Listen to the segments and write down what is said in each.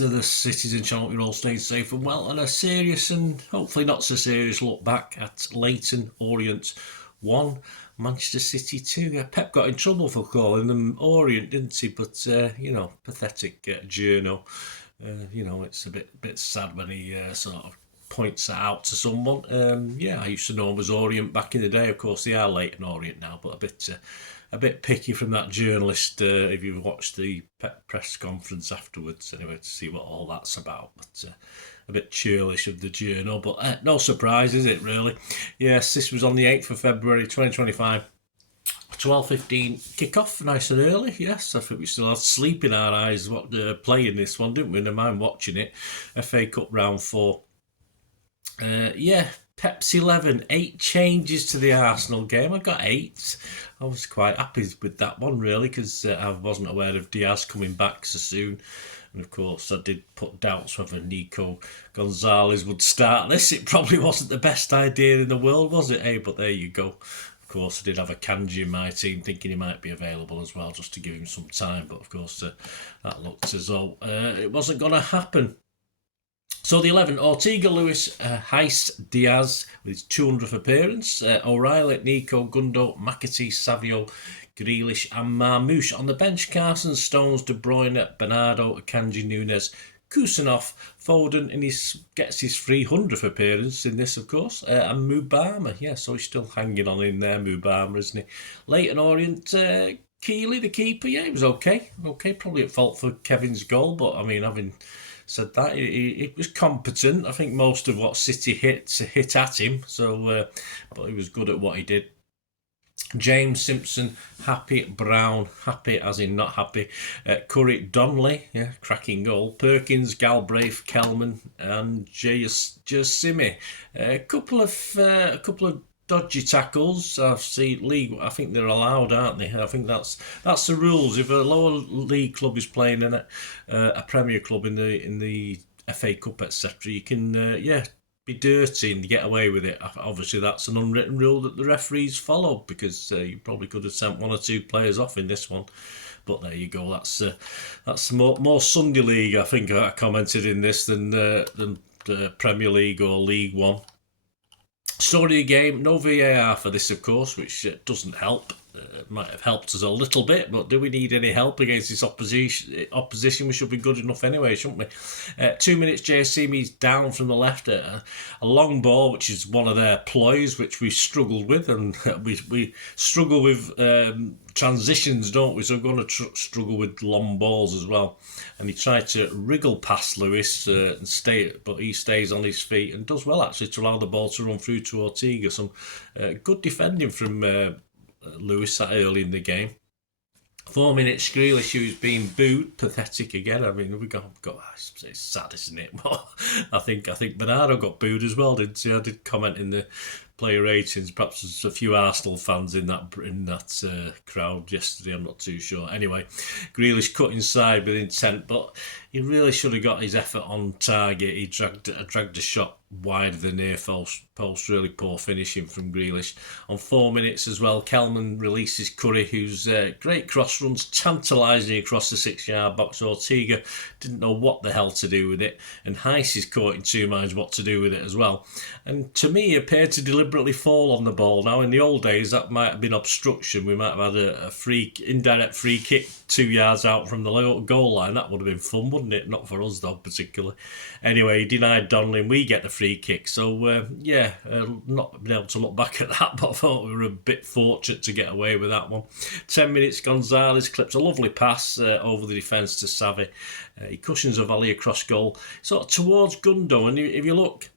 to the citizen channel. You're all staying safe and well, and a serious and hopefully not so serious look back at Leyton Orient 1, Manchester City 2. Yeah, Pep got in trouble for calling them Orient, didn't he? But pathetic journo. It's a bit sad when he sort of points that out to someone. I used to know him as Orient back in the day. Of course, they are Leyton Orient now, but a bit picky from that journalist if you've watched the press conference afterwards, anyway, to see what all that's about. But a bit churlish of the journal, but no surprise, is it, really? Yes, this was on the 8th of February 2025. 12:15 kick-off, nice and early. Yes, I think we still had sleep in our eyes playing this one, didn't we? Never mind watching it. FA Cup round 4. Pep's 11, 8 changes to the Arsenal game. I got 8. I was quite happy with that one, really, because I wasn't aware of Diaz coming back so soon. And of course, I did put doubts whether Nico Gonzalez would start this. It probably wasn't the best idea in the world, was it? Hey, but there you go. Of course, I did have a Kanji in my team, thinking he might be available as well, just to give him some time. But of course, that looked as though it wasn't going to happen. So the 11, Ortega, Lewis, Heiss, Diaz with his 200th appearance, O'Reilly, Nico, Gundo, McAtee, Savio, Grealish and Marmouche. On the bench, Carson, Stones, De Bruyne, Bernardo, Akanji, Nunes, Kusanov, Foden, and he gets his 300th appearance in this, of course, and Mubama. Yeah, so he's still hanging on in there, Mubama, isn't he? Leyton Orient, Keeley, the keeper, yeah, he was okay. Okay, probably at fault for Kevin's goal, but I mean, having said that, he was competent. I think most of what City hit at him, so but he was good at what he did. James, Simpson, happy. Brown, happy as in not happy. Curry, Donnelly, yeah, cracking goal. Perkins, Galbraith, Kelman, and Jasimi. A couple of dodgy tackles. I've seen league. I think they're allowed, aren't they? I think that's the rules. If a lower league club is playing in a Premier club in the FA Cup, etc., you can be dirty and get away with it. Obviously, that's an unwritten rule that the referees follow, because you probably could have sent 1 or 2 players off in this one. But there you go. That's more Sunday League. I think I commented in this than the Premier League or League One. Story of the game, no VAR for this, of course, which doesn't help. Might have helped us a little bit, but do we need any help against this opposition? We should be good enough anyway, shouldn't we? 2 minutes, Jasimi's down from the left, a long ball, which is one of their ploys, which we struggled with, and we struggle with transitions, don't we? So we're going to struggle with long balls as well. And he tried to wriggle past Lewis and stay, but he stays on his feet and does well, actually, to allow the ball to run through to Ortega. Some good defending from Lewis that early in the game. 4 minutes, Grealish, who's being booed, pathetic again. I mean, it's sad, isn't it? But I think Bernardo got booed as well, didn't he? I did comment in the player ratings. Perhaps there's a few Arsenal fans in that crowd yesterday. I'm not too sure. Anyway, Grealish cut inside with intent, but he really should have got his effort on target. He dragged a shot wide of the near post. Really poor finishing from Grealish. On 4 minutes as well, Kelman releases Curry, who's great cross runs, tantalising across the 6-yard box. Ortega didn't know what the hell to do with it, and Heiss is caught in 2 minds what to do with it as well. And to me, he appeared to deliberately fall on the ball. Now, in the old days, that might have been obstruction. We might have had a indirect free kick 2 yards out from the goal line. That would have been fun, wouldn't it? Not for us, though, particularly. Anyway, he denied Donnelly, and we get the free kick. So, not been able to look back at that, but I thought we were a bit fortunate to get away with that one. 10 minutes, Gonzalez clips a lovely pass over the defence to Savi. He cushions a volley across goal, sort of towards Gundo, and if you look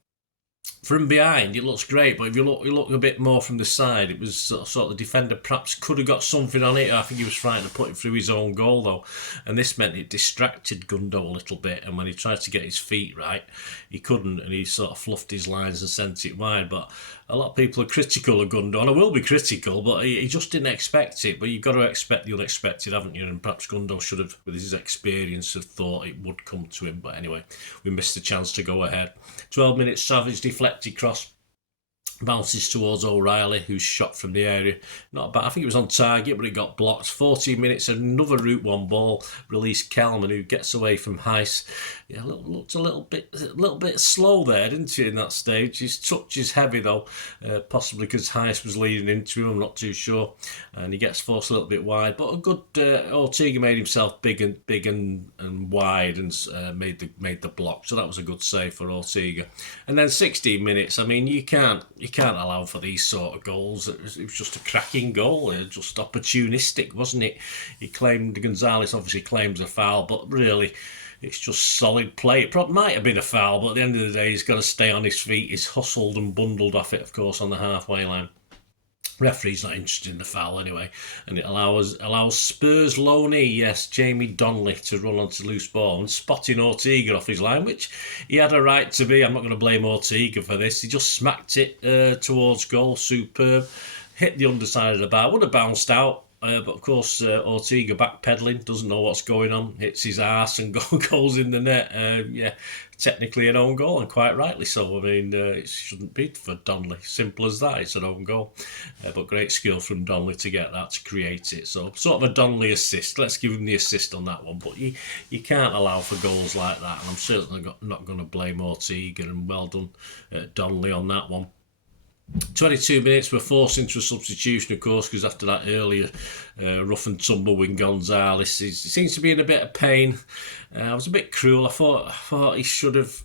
from behind, it looks great, but if you look a bit more from the side, it was sort of the defender perhaps could have got something on it. I think he was trying to put it through his own goal, though, and this meant it distracted Gundo a little bit, and when he tried to get his feet right, he couldn't, and he sort of fluffed his lines and sent it wide. But a lot of people are critical of Gundo, and I will be critical, but he just didn't expect it. But you've got to expect the unexpected, haven't you? And perhaps Gundo should have, with his experience, have thought it would come to him. But anyway, we missed the chance to go ahead. 12 minutes, Savage deflected cross Bounces towards O'Reilly, who's shot from the area. Not bad. I think it was on target, but it got blocked. 14 minutes, another Route 1 ball. Released Kelman, who gets away from Heiss. Yeah, looked a little bit slow there, didn't he, in that stage? His touch is heavy, though, possibly because Heiss was leading into him, I'm not too sure. And he gets forced a little bit wide. But a good Ortega made himself big and wide and made the block. So that was a good save for Ortega. And then 16 minutes, I mean, you can't allow for these sort of goals. It was just a cracking goal, just opportunistic, wasn't it? Gonzalez obviously claims a foul, but really, it's just solid play. It probably might have been a foul, but at the end of the day, he's got to stay on his feet. He's hustled and bundled off it, of course, on the halfway line. Referee's not interested in the foul anyway, and it allows Spurs loanee, yes, Jamie Donnelly, to run onto loose ball and spotting Ortega off his line, which he had a right to be. I'm not going to blame Ortega for this. He just smacked it towards goal, superb, hit the underside of the bar, would have bounced out. But of course, Ortega backpedaling, doesn't know what's going on, hits his arse and goes in the net. Yeah, technically an own goal, and quite rightly so. I mean, it shouldn't be for Donnelly. Simple as that, it's an own goal. But great skill from Donnelly to get that, to create it. So sort of a Donnelly assist. Let's give him the assist on that one. But you can't allow for goals like that, and I'm certainly not going to blame Ortega, and well done Donnelly on that one. 22 minutes, we're forced into a substitution, of course, because after that earlier rough and tumble with Gonzalez, he seems to be in a bit of pain. I was a bit cruel. I thought he should have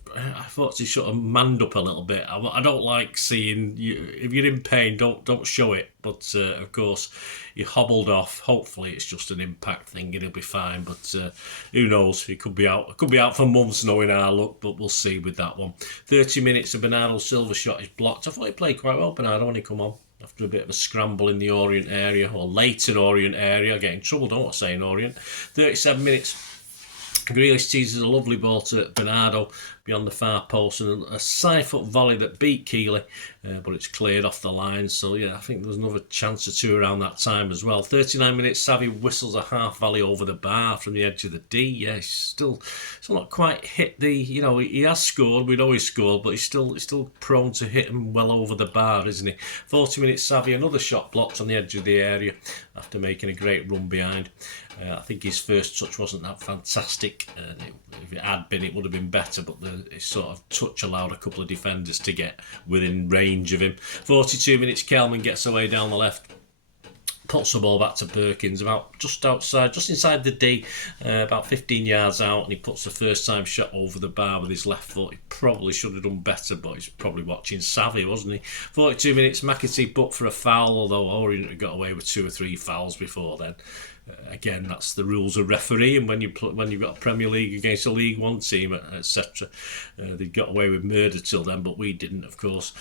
manned up a little bit. I don't like seeing you, if you're in pain, don't show it. But of course, he hobbled off. Hopefully, it's just an impact thing and he'll be fine. But who knows? He could be out. Could be out for months, knowing our luck. But we'll see with that one. 30 minutes of Bernardo Silva shot is blocked. I thought he played quite well, Bernardo, when he come on after a bit of a scramble in the Orient area, or Leyton Orient area. I get in trouble, don't I, saying Orient. 37 minutes. Grealish teases a lovely ball to Bernardo beyond the far post, and a side-foot volley that beat Keeley, but it's cleared off the line. So yeah, I think there was another chance or two around that time as well. 39 minutes, Savvy whistles a half volley over the bar from the edge of the D. Yeah, he's still not quite hit the, he has scored, we'd always scored, but he's still prone to hit him well over the bar, isn't he? 40 minutes, Savvy, another shot blocked on the edge of the area after making a great run behind. I think his first touch wasn't that fantastic. If it had been, it would have been better, but his sort of touch allowed a couple of defenders to get within range of him. 42 minutes, Kelman gets away down the left, puts the ball back to Perkins, just inside the D, about 15 yards out, and he puts the first time shot over the bar with his left foot. He probably should have done better, but he's probably watching Savvy, wasn't he? 42 minutes, McAtee booked for a foul, although Orient had got away with 2 or 3 fouls before then. Again, that's the rules of refereeing when you've got a Premier League against a League One team, etc. They got away with murder till then, but we didn't, of course.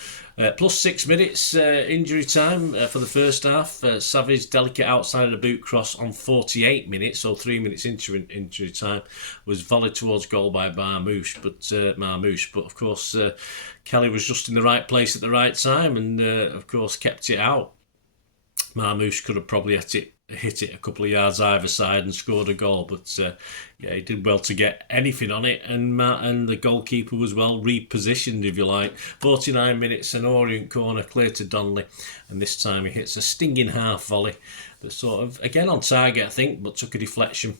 Plus 6 minutes injury time for the first half. Savage delicate outside of the boot cross on 48 minutes, so 3 minutes injury time, was volleyed towards goal by Marmouche, but of course Kelly was just in the right place at the right time, and of course kept it out. Marmouche could have probably hit it a couple of yards either side and scored a goal, but yeah, he did well to get anything on it, and the goalkeeper was well repositioned, if you like. 49 minutes, an Orient corner clear to Donnelly, and this time he hits a stinging half volley that sort of, again on target I think, but took a deflection,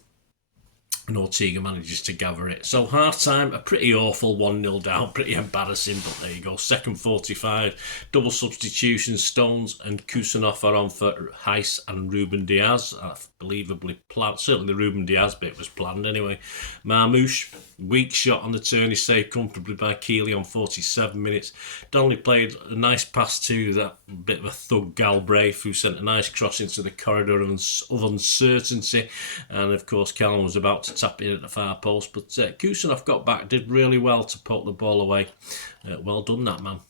and Ortega manages to gather it. So half-time, a pretty awful 1-0 down, pretty embarrassing, but there you go. Second 45, double substitution, Stones and Kusanov are on for Heiss and Ruben Diaz. Believably planned, certainly the Ruben Diaz bit was planned anyway. Marmouche, weak shot on the turn, is saved comfortably by Keeley on 47 minutes. Donnelly played a nice pass to that bit of a thug Galbraith, who sent a nice cross into the corridor of uncertainty, and of course Callum was about to tap in at the far post, but Kusanov got back, did really well to poke the ball away. Well done, that man.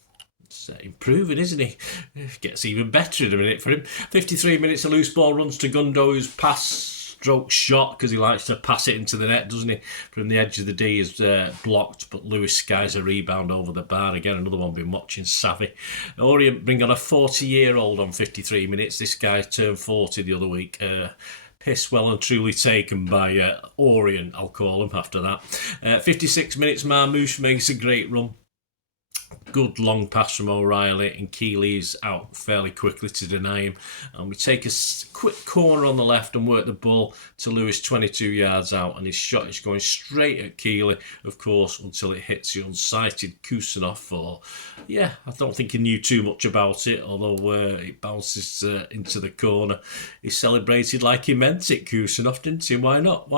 It's improving, isn't he? Gets even better in a minute for him. 53 minutes, a loose ball runs to Gundo, whose pass-stroke shot, because he likes to pass it into the net, doesn't he? From the edge of the D is blocked, but Lewis skies a rebound over the bar. Again, another one been watching Savvy. Orient bring on a 40-year-old on 53 minutes. This guy turned 40 the other week. Piss well and truly taken by Orient, I'll call him after that. 56 minutes, Marmouche makes a great run. Good long pass from O'Reilly, and Keeley's out fairly quickly to deny him. And we take a quick corner on the left and work the ball to Lewis 22 yards out, and his shot is going straight at Keeley, of course, until it hits the unsighted Kusanov. I don't think he knew too much about it, although it bounces into the corner. He celebrated like he meant it, Kusanov, didn't he? Why not?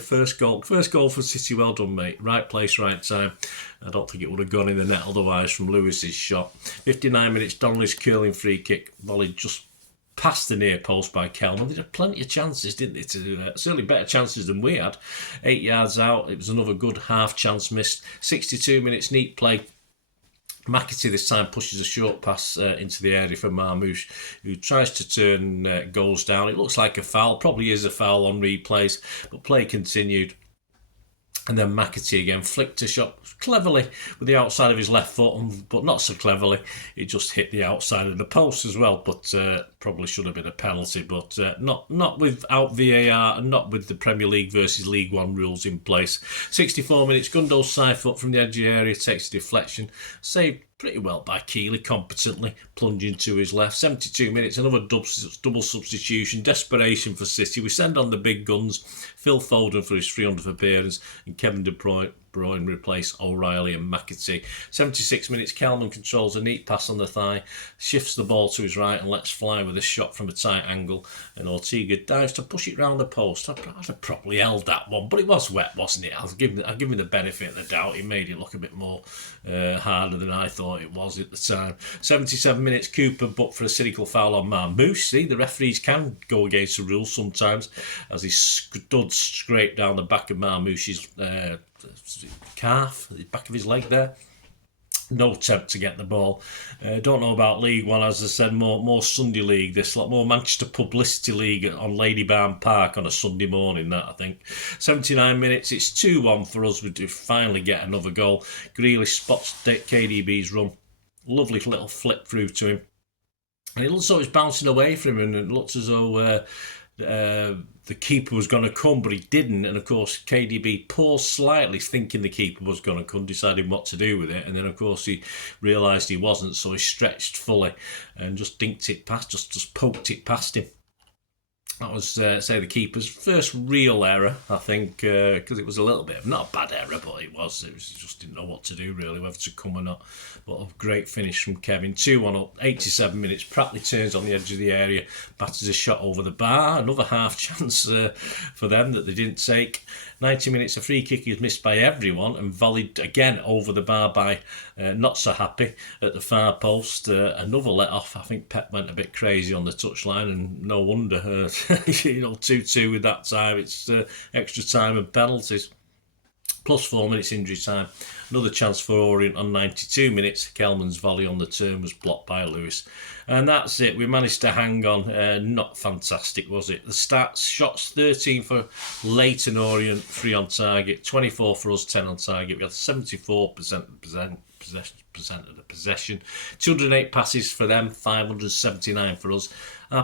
First goal for City. Well done, mate. Right place, right time. I don't think it would have gone in the net otherwise from Lewis's shot. 59 minutes, Donnelly's curling free kick volleyed just past the near post by Kelman. They had plenty of chances, didn't they, to do that? Certainly better chances than we had. 8 yards out, it was another good half chance missed. 62 minutes, neat play. McAtee this time pushes a short pass into the area for Marmouche, who tries to turn goals down. It looks like a foul, probably is a foul on replays, but play continued. And then McAtee again flicked a shot cleverly with the outside of his left foot, but not so cleverly. It just hit the outside of the post as well, but probably should have been a penalty. But not without VAR and not with the Premier League versus League One rules in place. 64 minutes, Gundo's side foot from the edge of the area takes a deflection, saved pretty well by Keeley, competently plunging to his left. 72 minutes, another double substitution. Desperation for City. We send on the big guns. Phil Foden for his 300th appearance, and Kevin De Bruyne replace O'Reilly and McAtee. 76 minutes, Kelman controls a neat pass on the thigh, shifts the ball to his right and lets fly with a shot from a tight angle, and Ortega dives to push it round the post. I'd have probably held that one, but it was wet, wasn't it? I'll give him the benefit of the doubt. He made it look a bit more harder than I thought it was at the time. 77 minutes, Cooper booked for a cynical foul on Marmouche. See, the referees can go against the rules sometimes, as he stood scraped down the back of Marmouche's calf, the back of his leg there. No attempt to get the ball. Don't know about League One, as I said, more Sunday League, this lot, more Manchester Publicity League on Ladybarn Park on a Sunday morning, that I think. 79 minutes, it's 2-1 for us. We do finally get another goal. Grealish spots KDB's run. Lovely little flip through to him. And it looks as though it's bouncing away from him, and it looks as though the keeper was going to come, but he didn't. And of course, KDB paused slightly, thinking the keeper was going to come, deciding what to do with it. And then, of course, he realised he wasn't, so he stretched fully and just dinked it past, just poked it past him. That was, say, the keeper's first real error, I think, because it was a little bit of, not a bad error, but it was just didn't know what to do, really, whether to come or not. But a great finish from Kevin. 2-1 up, 87 minutes. Pratley turns on the edge of the area, batters a shot over the bar. Another half chance for them that they didn't take. 90 minutes, a free kick is missed by everyone and volleyed again over the bar by Not So Happy at the far post. Another let off. I think Pep went a bit crazy on the touchline, and no wonder. 2-2 with that time. It's extra time and penalties. Plus 4 minutes injury time. Another chance for Orient on 92 minutes. Kelman's volley on the turn was blocked by Lewis. And that's it. We managed to hang on. Not fantastic, was it? The stats: shots 13 for Leyton, Orient, 3 on target. 24 for us, 10 on target. We had 74% of the possession. 208 passes for them, 579 for us.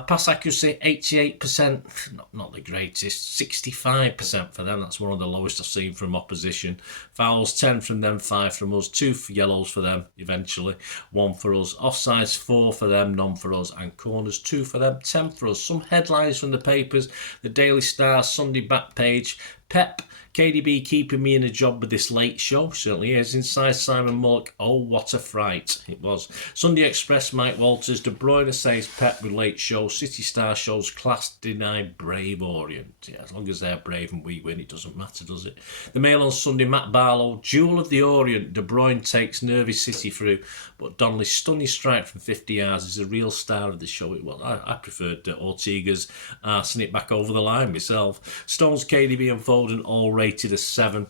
Pass accuracy, 88%, not the greatest. 65% for them, that's one of the lowest I've seen from opposition. Fouls, 10 from them, 5 from us. 2 for yellows for them, eventually. 1 for us. Offsides, 4 for them, none for us. And corners, 2 for them, 10 for us. Some headlines from the papers. The Daily Star, Sunday back page. Pep, KDB keeping me in a job with this late show. Certainly is. Inside Simon Mullock, oh, what a fright it was. Sunday Express, Mike Walters. De Bruyne says Pep with late show. City Star shows class denied brave Orient. Yeah, as long as they're brave and we win, it doesn't matter, does it? The Mail on Sunday, Matt Barlow. Jewel of the Orient. De Bruyne takes nervy City through, but Donnelly's stunning strike from 50 yards is a real star of the show. It was. I preferred Ortega's arsing it back over the line myself. Stones, KDB and Foden all rated a 7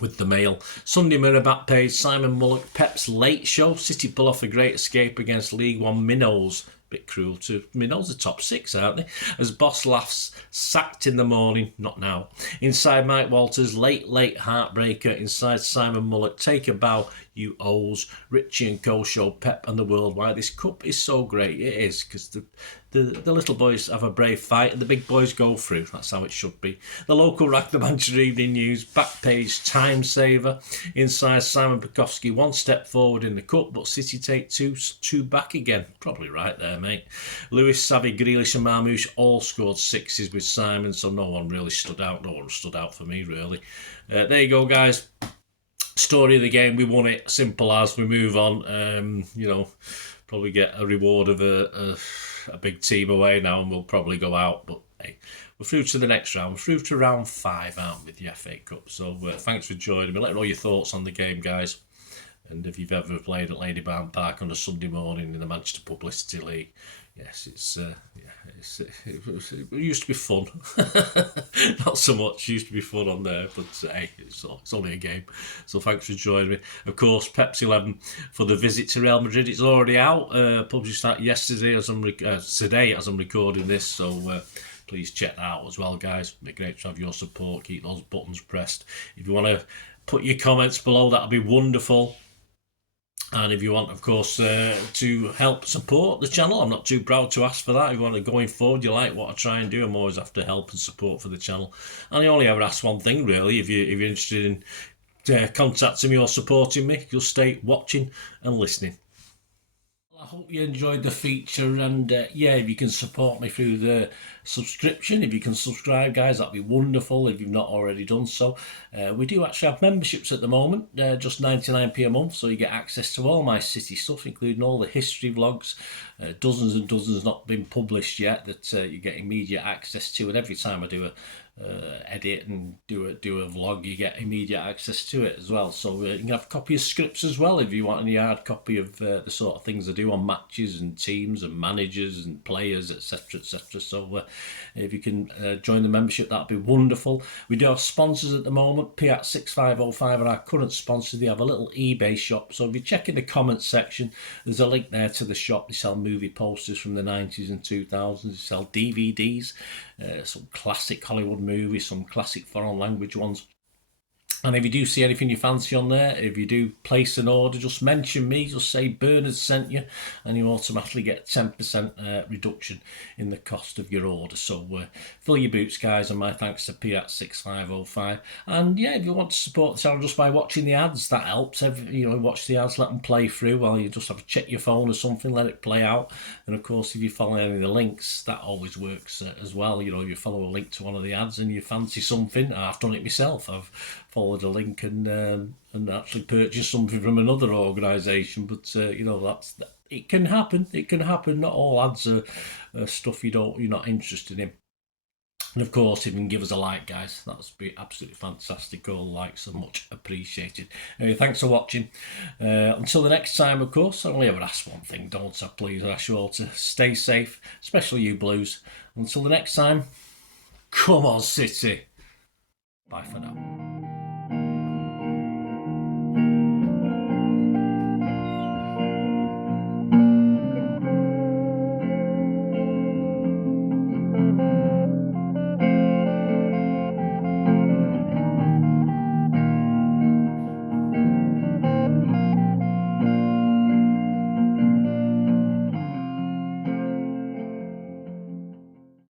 with the Mail. Sunday Mirror back page, Simon Mullock, Pep's late show. City pull off a great escape against League One minnows. Bit cruel too. Minnows are top 6, aren't they? As boss laughs, sacked in the morning, not now. Inside Mike Walters, late heartbreaker. Inside Simon Mullock, take a bow. you O's, Richie and Co show Pep and the world why this cup is so great. It is, because the little boys have a brave fight and the big boys go through. That's how it should be. The local Ragnamancher Evening News, back page time saver. Inside, Simon Bukowski, one step forward in the cup, but City take two back again. Probably right there, mate. Lewis, Savvy, Grealish and Marmouche all scored sixes with Simon, so no one really stood out. No one stood out for me, really. There you go, guys. Story of the game, we won it. Simple as. We move on. Probably get a reward of a big team away now, and we'll probably go out. But hey, we're through to the next round. We're through to round 5, aren't we, with the FA Cup? So thanks for joining me. Let me know your thoughts on the game, guys. And if you've ever played at Ladybound Park on a Sunday morning in the Manchester Publicity League, yes, it used to be fun. Not so much. It used to be fun on there, but hey, it's only a game. So thanks for joining me. Of course, Pep's 11 for the visit to Real Madrid. It's already out. Published that yesterday today as I'm recording this. So please check that out as well, guys. It'd be great to have your support. Keep those buttons pressed. If you want to put your comments below, that'd be wonderful. And if you want, of course, to help support the channel, I'm not too proud to ask for that. If you want to, going forward, you like what I try and do, I'm always after help and support for the channel. And I only ever ask one thing, really. If you're interested in contacting me or supporting me, you'll stay watching and listening. I hope you enjoyed the feature, and if you can support me through the subscription, if you can subscribe, guys, that'd be wonderful if you've not already done so. We do actually have memberships at the moment, just 99p a month, so you get access to all my City stuff, including all the history vlogs, dozens and dozens not been published yet that you get immediate access to, and every time I do a edit and do a vlog, you get immediate access to it as well. So you can have a copy of scripts as well if you want any hard copy of the sort of things I do on matches and teams and managers and players, etc, etc. So if you can join the membership, that'd be wonderful. We do have sponsors at the moment. Piat 6505 are our current sponsor. They have a little eBay shop, so if you check in the comments section, there's a link there to the shop. They sell movie posters from the 90s and 2000s. They sell DVDs, some classic Hollywood movies, some classic foreign language ones. And if you do see anything you fancy on there, if you do place an order, just mention me, just say Bernard sent you, and you automatically get 10% reduction in the cost of your order. So fill your boots, guys, and my thanks to Piat 6505. And if you want to support the channel just by watching the ads, that helps. Watch the ads, let them play through while you just have to check your phone or something, let it play out. And of course, if you follow any of the links, that always works as well. If you follow a link to one of the ads and you fancy something, I've done it myself. I've followed a link and actually purchased something from another organisation, but it can happen. It can happen. Not all ads are stuff you're not interested in. And of course, if you can give us a like, guys, that would be absolutely fantastic. All likes are much appreciated. Anyway, thanks for watching. Until the next time, of course, I only ever ask one thing, don't I? Please, I ask you all to stay safe, especially you Blues. Until the next time, come on, City. Bye for now.